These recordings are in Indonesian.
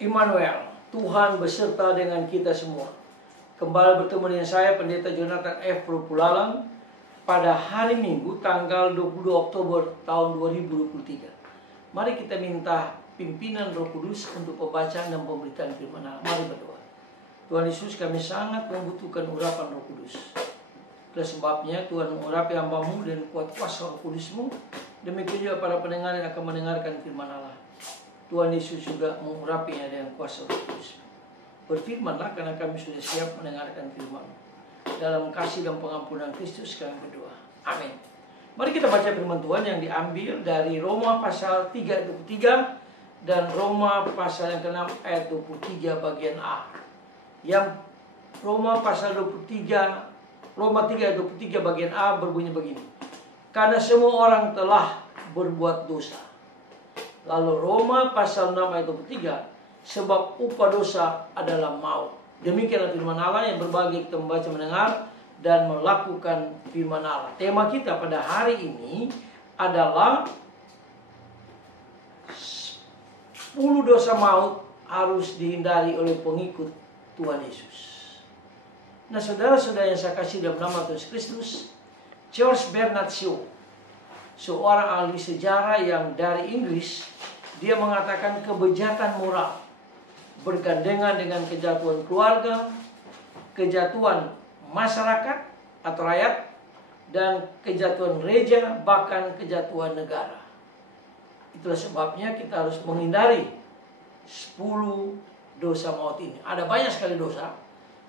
Immanuel, Tuhan beserta dengan kita semua. Kembali bertemu dengan saya, Pendeta Jonathan F. Pulalang, pada hari Minggu, tanggal 22 Oktober tahun 2023. Mari kita minta pimpinan Roh Kudus untuk pembacaan dan pemberitaan firman Allah. Mari berdoa. Tuhan Yesus, kami sangat membutuhkan urapan Roh Kudus. Itulah sebabnya Tuhan mengurapi hamba-Mu dan kuat kuasa Roh Kudus-Mu. Demikian juga para pendengar yang akan mendengarkan firman Allah. Tuhan Yesus juga mengurapinya dengan kuasa Roh Kudus. Berfirmanlah, karena kami sudah siap mendengarkan firman. Dalam kasih dan pengampunan Kristus kami berdoa. Amin. Mari kita baca firman Tuhan yang diambil dari Roma pasal 3 ayat 23 dan Roma pasal yang ke-6 ayat 23 bagian A. Yang Roma pasal 23, Roma 3 ayat 23 bagian A berbunyi begini. Karena semua orang telah berbuat dosa. Lalu Roma pasal 6 ayat 23, sebab upah dosa adalah maut. Demikianlah firman Allah yang berbagi kita membaca, mendengar, dan melakukan firman Allah. Tema kita pada hari ini adalah 10 dosa maut harus dihindari oleh pengikut Tuhan Yesus. Nah, saudara-saudara yang saya kasih dalam nama Tuhan Kristus, George Bernard Shaw, seorang ahli sejarah yang dari Inggris, dia mengatakan kebejatan moral bergandengan dengan kejatuhan keluarga, kejatuhan masyarakat atau rakyat, dan kejatuhan gereja, bahkan kejatuhan negara. Itulah sebabnya kita harus menghindari 10 dosa maut ini. Ada banyak sekali dosa,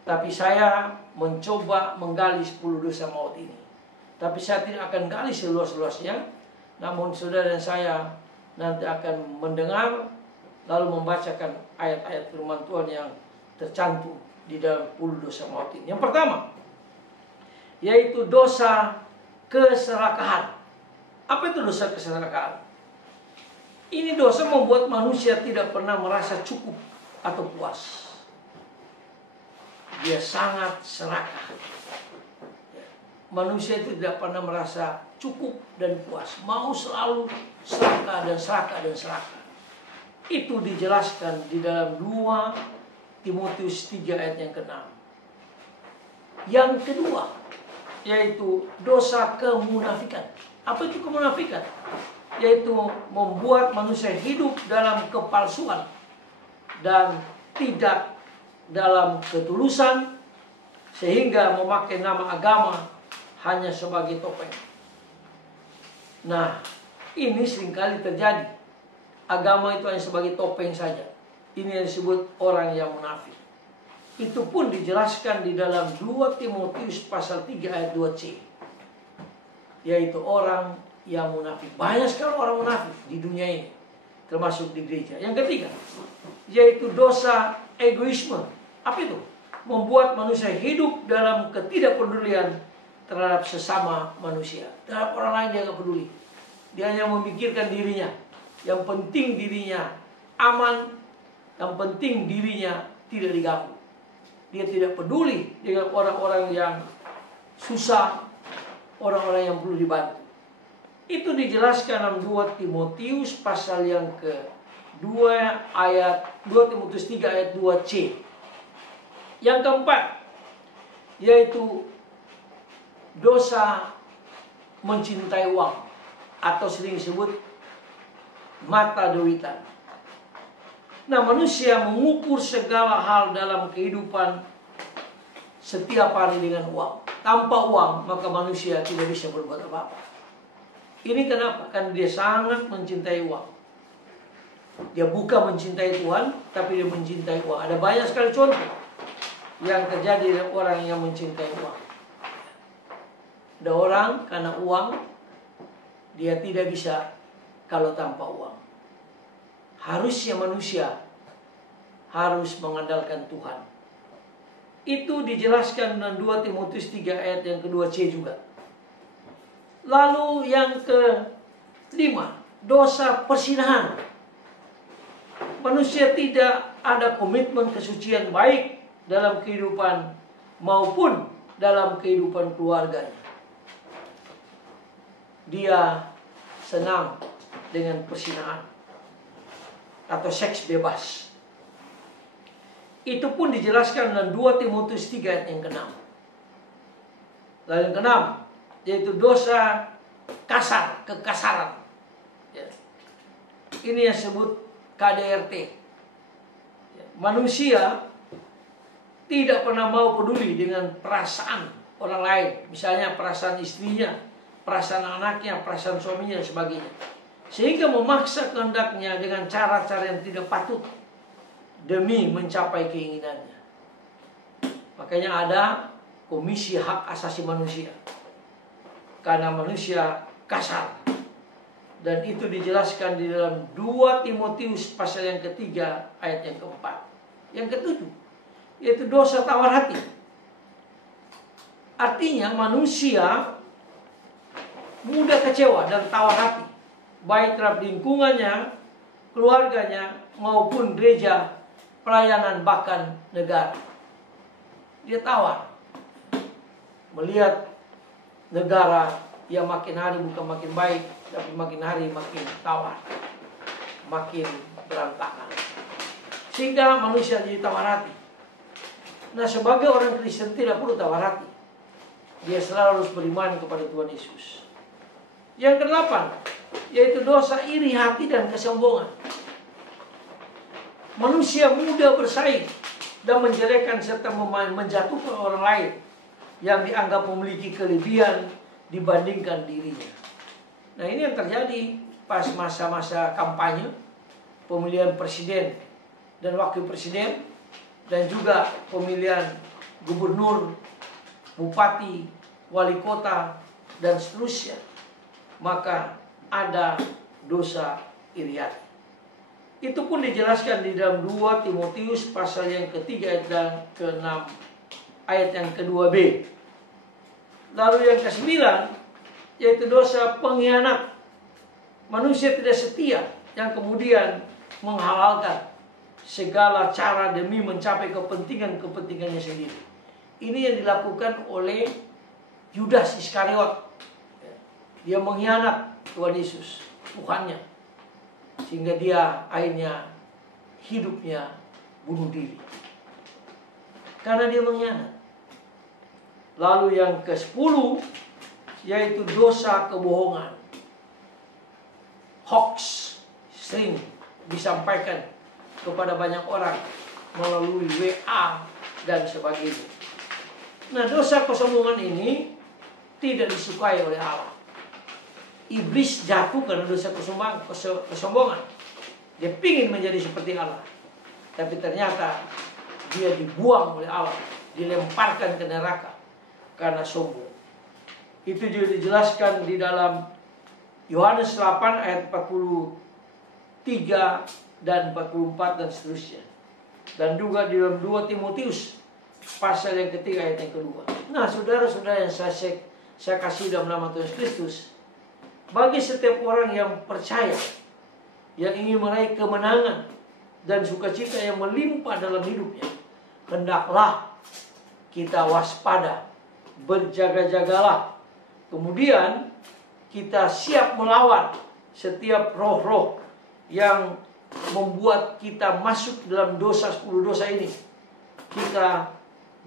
tapi saya mencoba menggali 10 dosa maut ini. Tapi saya tidak akan gali seluas-luasnya. Namun saudara dan saya nanti akan mendengar lalu membacakan ayat-ayat firman Tuhan yang tercantum di dalam 10 dosa maut ini. Yang pertama, yaitu dosa keserakahan. Apa itu dosa keserakahan? Ini dosa membuat manusia tidak pernah merasa cukup atau puas. Dia sangat serakah. Manusia itu tidak pernah merasa cukup dan puas. Mau selalu serakah dan serakah dan serakah. Itu dijelaskan di dalam 2 Timotius 3 ayat yang ke-6. Yang kedua, yaitu dosa kemunafikan. Apa itu kemunafikan? Yaitu membuat manusia hidup dalam kepalsuan dan tidak dalam ketulusan, sehingga memakai nama agama hanya sebagai topeng. Nah, ini seringkali terjadi. Agama itu hanya sebagai topeng saja. Ini yang disebut orang yang munafik. Itu pun dijelaskan di dalam 2 Timotius pasal 3 ayat 2c. Yaitu orang yang munafik. Banyak sekali orang munafik di dunia ini, termasuk di gereja. Yang ketiga, yaitu dosa egoisme. Apa itu? Membuat manusia hidup dalam ketidakpedulian terhadap sesama manusia. Terhadap orang lain dia nggak peduli. Dia hanya memikirkan dirinya. Yang penting dirinya aman. Yang penting dirinya tidak diganggu. Dia tidak peduli dengan orang-orang yang susah, orang-orang yang perlu dibantu. Itu dijelaskan dalam 2 Timotius pasal yang ke-2 ayat 2 Timotius 3 ayat 2c. Yang keempat, yaitu dosa mencintai uang, atau sering disebut mata duitan. Nah, manusia mengukur segala hal dalam kehidupan setiap hari dengan uang. Tanpa uang, maka manusia tidak bisa berbuat apa-apa. Ini kenapa? Karena dia sangat mencintai uang. Dia bukan mencintai Tuhan, tapi dia mencintai uang. Ada banyak sekali contoh yang terjadi dengan orang yang mencintai uang. Ada orang karena uang, dia tidak bisa kalau tanpa uang. Harusnya manusia harus mengandalkan Tuhan. Itu dijelaskan dalam 2 Timotius 3 ayat yang ke-2c juga. Lalu yang ke-5, dosa persinahan. Manusia tidak ada komitmen kesucian baik dalam kehidupan maupun dalam kehidupan keluarganya. Dia senang dengan persinahan atau seks bebas. Itu pun dijelaskan dalam 2 Timotius 3 ayat yang ke-6. Lalu yang ke-6, yaitu dosa kasar, kekasaran. Ya. Ini yang disebut KDRT. Ya. Manusia tidak pernah mau peduli dengan perasaan orang lain. Misalnya perasaan istrinya, perasaan anaknya, perasaan suaminya, dan sebagainya. Sehingga memaksa kehendaknya dengan cara-cara yang tidak patut demi mencapai keinginannya. Makanya ada Komisi Hak Asasi Manusia. Karena manusia kasar. Dan itu dijelaskan di dalam 2 Timotius pasal yang ketiga ayat yang keempat. Yang ketujuh, yaitu dosa tawar hati. Artinya manusia mudah kecewa dan tawar hati, baik terhadap lingkungannya, keluarganya, maupun gereja, pelayanan, bahkan negara. Dia tawar melihat negara yang makin hari bukan makin baik, tapi makin hari makin tawar, makin berantakan, sehingga manusia jadi tawar hati. Nah, sebagai orang Kristen tidak perlu tawar hati. Dia selalu harus beriman kepada Tuhan Yesus. Yang ke-8, yaitu dosa iri hati dan kesombongan. Manusia mudah bersaing dan menjelekkan serta menjatuhkan orang lain yang dianggap memiliki kelebihan dibandingkan dirinya. Nah, ini yang terjadi pas masa-masa kampanye, pemilihan presiden dan wakil presiden, dan juga pemilihan gubernur, bupati, wali kota, dan seterusnya. Maka ada dosa iri hati. Itu pun dijelaskan di dalam 2 Timotius pasal yang ketiga ayat yang ke-6 ayat yang ke-2b. Lalu yang ke-9, yaitu dosa pengkhianat. Manusia tidak setia yang kemudian menghalalkan segala cara demi mencapai kepentingannya sendiri. Ini yang dilakukan oleh Yudas Iskariot. Dia mengkhianat Tuhan Yesus, Tuhannya, sehingga dia akhirnya hidupnya bunuh diri karena dia mengkhianat. Lalu yang ke-10, yaitu dosa kebohongan. Hoax sering disampaikan kepada banyak orang melalui WA dan sebagainya. Nah, dosa kesombongan ini tidak disukai oleh Allah. Iblis jatuh karena dosa kesombongan. Dia ingin menjadi seperti Allah, tapi ternyata dia dibuang oleh Allah, dilemparkan ke neraka karena sombong. Itu juga dijelaskan di dalam Yohanes 8 ayat 43 dan 44 dan seterusnya. Dan juga di dalam 2 Timotius pasal yang ketiga ayat yang kedua. Nah, saudara-saudara yang saya kasih dalam nama Tuhan Kristus, bagi setiap orang yang percaya, yang ingin meraih kemenangan dan sukacita yang melimpah dalam hidupnya, hendaklah kita waspada, berjaga-jagalah. Kemudian kita siap melawan setiap roh-roh yang membuat kita masuk dalam dosa 10 dosa ini. Kita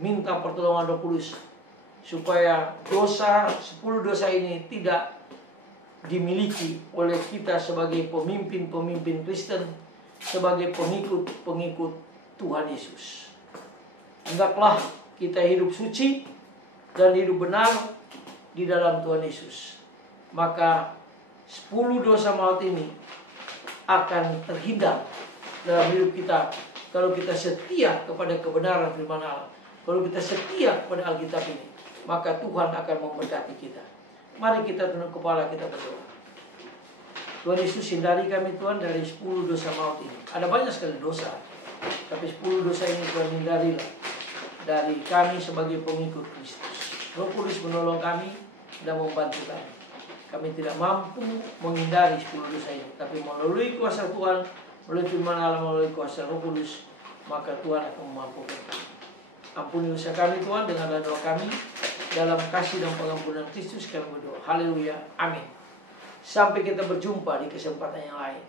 minta pertolongan Roh Kudus supaya dosa 10 dosa ini tidak dimiliki oleh kita sebagai pemimpin-pemimpin Kristen, sebagai pengikut-pengikut Tuhan Yesus. Hendaklah kita hidup suci dan hidup benar di dalam Tuhan Yesus. Maka 10 dosa maut ini akan terhindar dalam hidup kita kalau kita setia kepada kebenaran firman Allah. Kalau kita setia kepada Alkitab ini, maka Tuhan akan memberkati kita. Mari kita tunduk kepala, kita berdoa. Tuhan Yesus, hindari kami Tuhan dari 10 dosa maut ini. Ada banyak sekali dosa, tapi 10 dosa ini Tuhan hindarilah dari kami sebagai pengikut Kristus. Roh Kudus menolong kami dan membantu kami. Kami tidak mampu menghindari 10 dosa ini, tapi melalui kuasa Tuhan, melalui firman Allah, melalui kuasa Roh Kudus, maka Tuhan akan memampukan kami. Ampuni dosa kami Tuhan dengan doa kami. Dalam kasih dan pengampunan Kristus kami berdoa. Haleluya. Amin. Sampai kita berjumpa di kesempatan yang lain.